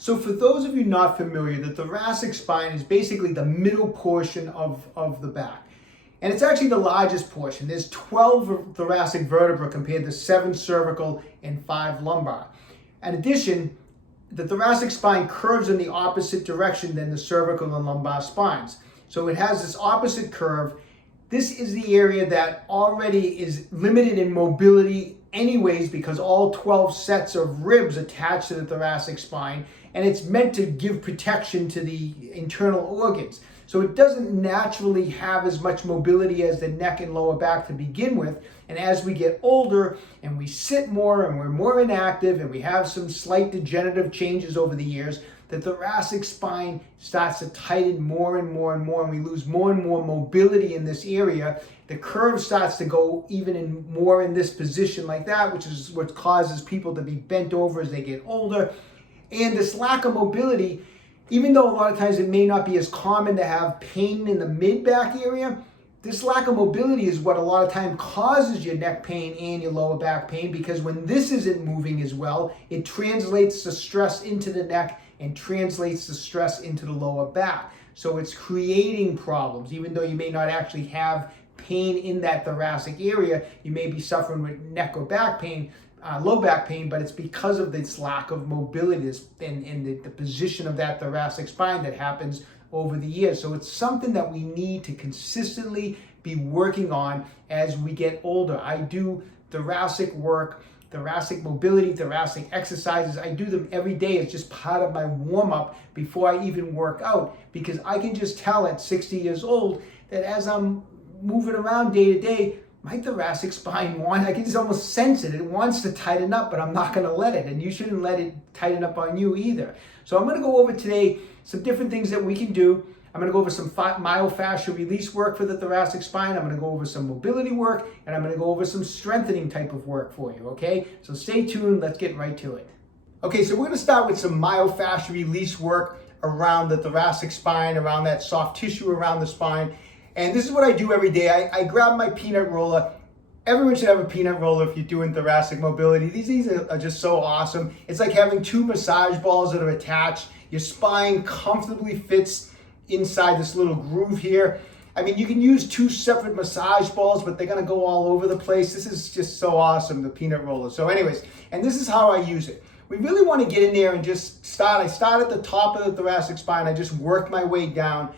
So for those of you not familiar, the thoracic spine is basically the middle portion of the back. And it's actually the largest portion. There's 12 thoracic vertebrae compared to 7 cervical and 5 lumbar. In addition, the thoracic spine curves in the opposite direction than the cervical and lumbar spines. So it has this opposite curve. This is the area that already is limited in mobility anyways, because all 12 sets of ribs attach to the thoracic spine, and it's meant to give protection to the internal organs. So it doesn't naturally have as much mobility as the neck and lower back to begin with. And as we get older and we sit more and we're more inactive and we have some slight degenerative changes over the years, the thoracic spine starts to tighten more and more and more, and we lose more and more mobility in this area. The curve starts to go even more in this position like that, which is what causes people to be bent over as they get older. And this lack of mobility, even though a lot of times it may not be as common to have pain in the mid-back area, this lack of mobility is what a lot of time causes your neck pain and your lower back pain, because when this isn't moving as well, it translates the stress into the neck and translates the stress into the lower back. So it's creating problems. Even though you may not actually have pain in that thoracic area, you may be suffering with neck or back pain, low back pain, but it's because of this lack of mobility and the position of that thoracic spine that happens over the years. So it's something that we need to consistently be working on as we get older. I do thoracic work, thoracic mobility, thoracic exercises. I do them every day. It's just part of my warm-up before I even work out, because I can just tell at 60 years old that as I'm moving around day to day, my thoracic spine I can just almost sense it. It wants to tighten up, but I'm not going to let it. And you shouldn't let it tighten up on you either. So I'm going to go over today some different things that we can do. I'm going to go over some myofascial release work for the thoracic spine. I'm going to go over some mobility work, and I'm going to go over some strengthening type of work for you, okay? So stay tuned. Let's get right to it. Okay, so we're going to start with some myofascial release work around the thoracic spine, around that soft tissue around the spine. And this is what I do every day. I grab my peanut roller. Everyone should have a peanut roller if you're doing thoracic mobility. These are just so awesome. It's like having 2 massage balls that are attached. Your spine comfortably fits inside this little groove here. I mean, you can use 2 separate massage balls, but they're gonna go all over the place. This is just so awesome, the peanut roller. So anyways, and this is how I use it. We really wanna get in there and just start. I start at the top of the thoracic spine. I just work my way down.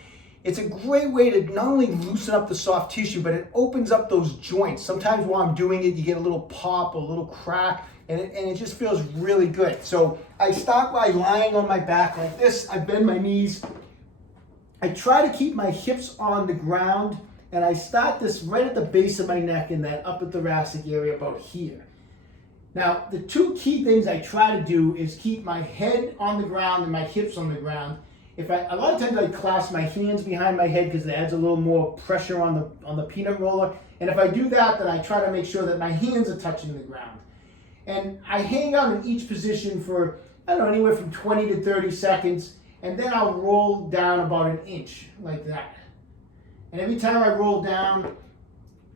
It's a great way to not only loosen up the soft tissue, but it opens up those joints. Sometimes while I'm doing it, you get a little pop, a little crack, and it just feels really good. So I start by lying on my back like this. I bend my knees. I try to keep my hips on the ground, and I start this right at the base of my neck in that upper thoracic area about here. Now, the 2 key things I try to do is keep my head on the ground and my hips on the ground. A lot of times I clasp my hands behind my head because it adds a little more pressure on the peanut roller. And if I do that, then I try to make sure that my hands are touching the ground. And I hang out in each position for, I don't know, anywhere from 20 to 30 seconds. And then I'll roll down about 1 inch like that. And every time I roll down,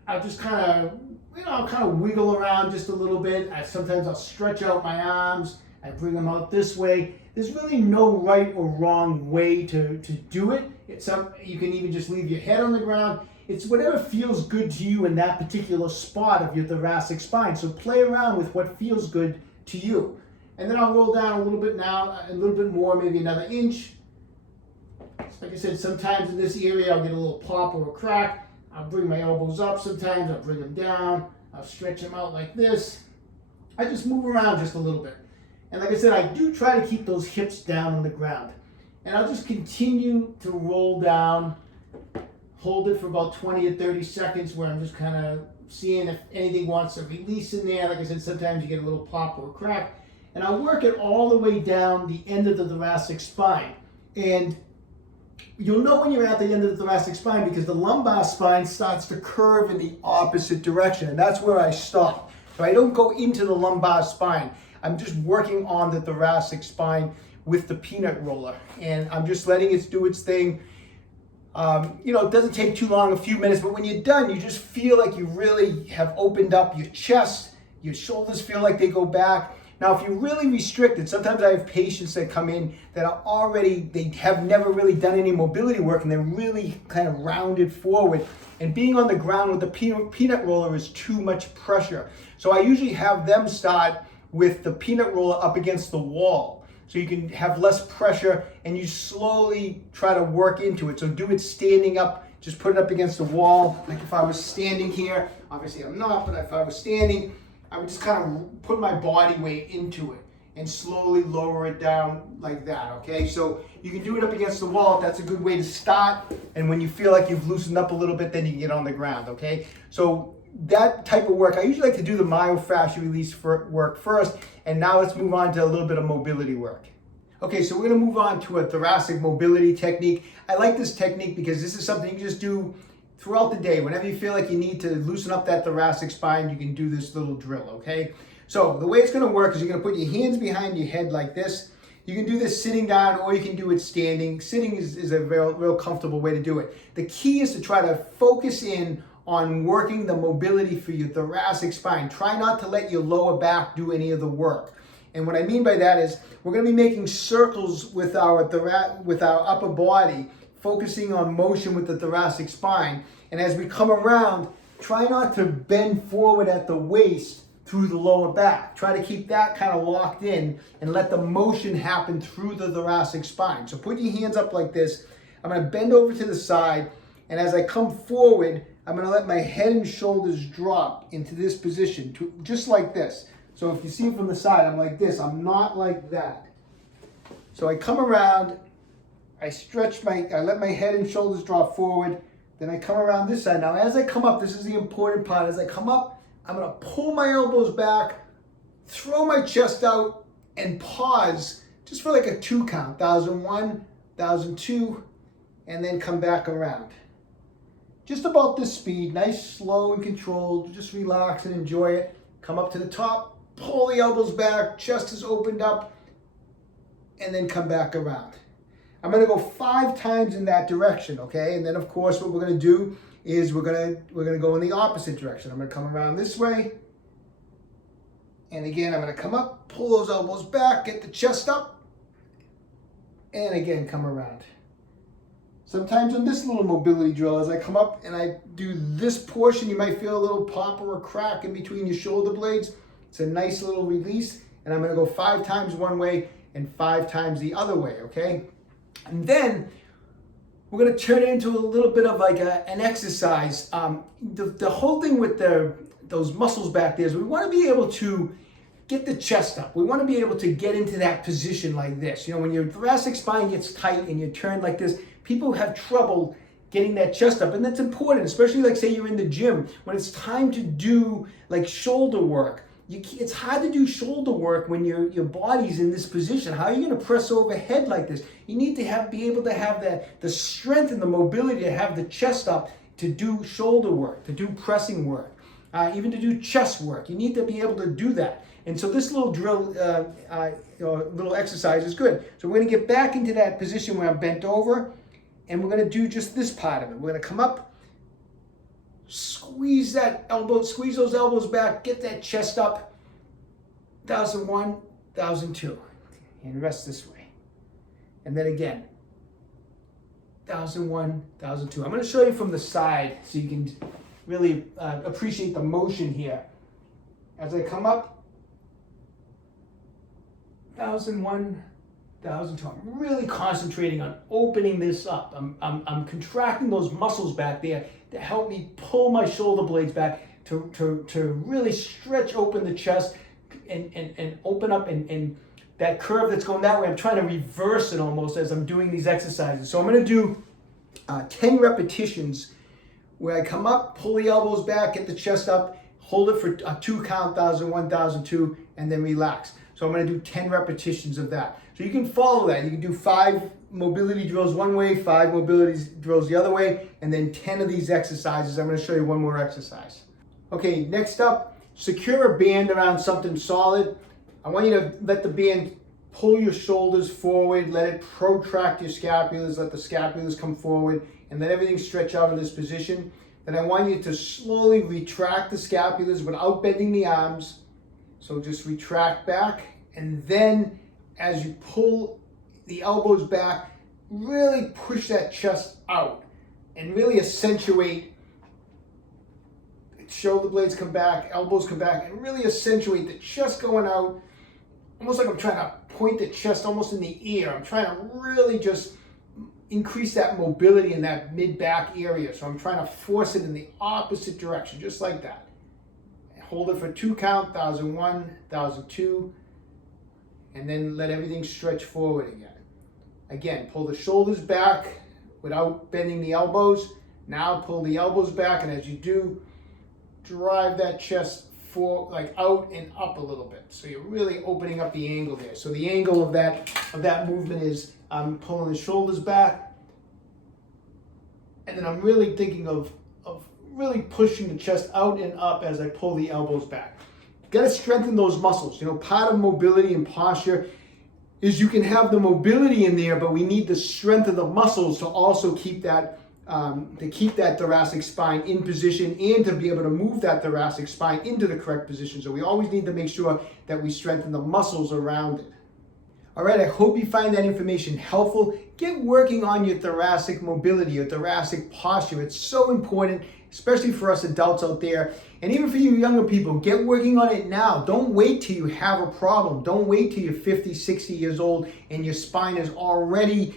I'll just kind of wiggle around just a little bit. Sometimes I'll stretch out my arms. I bring them out this way. There's really no right or wrong way to do it. You can even just leave your head on the ground. It's whatever feels good to you in that particular spot of your thoracic spine. So play around with what feels good to you. And then I'll roll down a little bit now, a little bit more, maybe another inch. Like I said, sometimes in this area I'll get a little pop or a crack. I'll bring my elbows up sometimes. I'll bring them down. I'll stretch them out like this. I just move around just a little bit. And like I said, I do try to keep those hips down on the ground. And I'll just continue to roll down, hold it for about 20 to 30 seconds where I'm just kind of seeing if anything wants to release in there. Like I said, sometimes you get a little pop or a crack. And I'll work it all the way down the end of the thoracic spine. And you'll know when you're at the end of the thoracic spine because the lumbar spine starts to curve in the opposite direction. And that's where I stop. So I don't go into the lumbar spine. I'm just working on the thoracic spine with the peanut roller, and I'm just letting it do its thing. It doesn't take too long, a few minutes, but when you're done, you just feel like you really have opened up your chest. Your shoulders feel like they go back. Now, if you really restrict it, sometimes I have patients that come in that are already, they have never really done any mobility work and they're really kind of rounded forward. And being on the ground with the peanut roller is too much pressure. So I usually have them start with the peanut roller up against the wall. So you can have less pressure and you slowly try to work into it. So do it standing up, just put it up against the wall. Like if I was standing here, obviously I'm not, but if I was standing, I would just kind of put my body weight into it and slowly lower it down like that, okay? So you can do it up against the wall. That's a good way to start. And when you feel like you've loosened up a little bit, then you can get on the ground, okay? So that type of work, I usually like to do the myofascial release work first. And now let's move on to a little bit of mobility work. Okay, so we're gonna move on to a thoracic mobility technique. I like this technique because this is something you can just do throughout the day. Whenever you feel like you need to loosen up that thoracic spine, you can do this little drill, okay? So the way it's gonna work is you're gonna put your hands behind your head like this. You can do this sitting down or you can do it standing. Sitting is a real comfortable way to do it. The key is to try to focus in on working the mobility for your thoracic spine. Try not to let your lower back do any of the work. And what I mean by that is we're gonna be making circles with our upper body, focusing on motion with the thoracic spine. And as we come around, try not to bend forward at the waist through the lower back. Try to keep that kind of locked in and let the motion happen through the thoracic spine. So put your hands up like this. I'm gonna bend over to the side, and as I come forward, I'm gonna let my head and shoulders drop into this position, just like this. So if you see it from the side, I'm like this, I'm not like that. So I come around, I let my head and shoulders drop forward, then I come around this side. Now as I come up, this is the important part, as I come up, I'm gonna pull my elbows back, throw my chest out, and pause just for like a 2 count. 1001, 1002, and then come back around. Just about this speed, nice, slow, and controlled. Just relax and enjoy it. Come up to the top, pull the elbows back, chest is opened up, and then come back around. I'm gonna go 5 times in that direction, okay? And then of course what we're gonna do is we're gonna go in the opposite direction. I'm gonna come around this way. And again, I'm gonna come up, pull those elbows back, get the chest up, and again, come around. Sometimes on this little mobility drill, as I come up and I do this portion, you might feel a little pop or a crack in between your shoulder blades. It's a nice little release. And I'm gonna go 5 times one way and 5 times the other way, okay? And then we're gonna turn it into a little bit of like an exercise. The whole thing with those muscles back there is we wanna be able to get the chest up. We wanna be able to get into that position like this. You know, when your thoracic spine gets tight and you turn like this, people have trouble getting that chest up, and that's important, especially like say you're in the gym. When it's time to do like shoulder work, it's hard to do shoulder work when your body's in this position. How are you gonna press overhead like this? You need to be able to have the strength and the mobility to have the chest up to do shoulder work, to do pressing work, even to do chest work. You need to be able to do that. And so this little drill, little exercise is good. So we're gonna get back into that position where I'm bent over, and we're gonna do just this part of it. We're gonna come up, squeeze those elbows back, get that chest up, 1001, 1002, and rest this way. And then again, 1001, 1002. I'm gonna show you from the side so you can really appreciate the motion here. As I come up, 1001, 1002. I'm really concentrating on opening this up. I'm contracting those muscles back there to help me pull my shoulder blades back to really stretch open the chest and open up and that curve that's going that way. I'm trying to reverse it almost as I'm doing these exercises. So I'm going to do 10 repetitions where I come up, pull the elbows back, get the chest up, hold it for a 2 count, 1001, 1002, and then relax. So I'm going to do 10 repetitions of that. So you can follow that. You can do 5 mobility drills one way, 5 mobility drills the other way, and then 10 of these exercises. I'm going to show you one more exercise. Okay, next up, secure a band around something solid. I want you to let the band pull your shoulders forward, let it protract your scapulars, let the scapulars come forward, and let everything stretch out in this position. Then I want you to slowly retract the scapulars without bending the arms. So just retract back, and then as you pull the elbows back, really push that chest out and really accentuate. Shoulder blades come back, elbows come back, and really accentuate the chest going out, almost like I'm trying to point the chest almost in the ear. I'm trying to really just increase that mobility in that mid-back area. So I'm trying to force it in the opposite direction, just like that. Hold it for 2 count, 1001, 1002, and then let everything stretch forward again. Again, pull the shoulders back without bending the elbows. Now pull the elbows back, and as you do, drive that chest like out and up a little bit. So you're really opening up the angle there. So the angle of that movement is I'm pulling the shoulders back, and then I'm really thinking of really pushing the chest out and up as I pull the elbows back. You've got to strengthen those muscles. You know, part of mobility and posture is you can have the mobility in there, but we need the strength of the muscles to also keep that thoracic spine in position and to be able to move that thoracic spine into the correct position. So we always need to make sure that we strengthen the muscles around it. All right, I hope you find that information helpful. Get working on your thoracic mobility, your thoracic posture. It's so important, especially for us adults out there. And even for you younger people, get working on it now. Don't wait till you have a problem. Don't wait till you're 50, 60 years old and your spine is already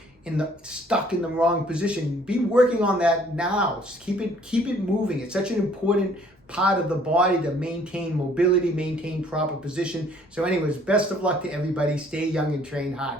stuck in the wrong position. Be working on that now. Just keep it moving. It's such an important part of the body to maintain mobility, maintain proper position. So anyways, best of luck to everybody. Stay young and train hard.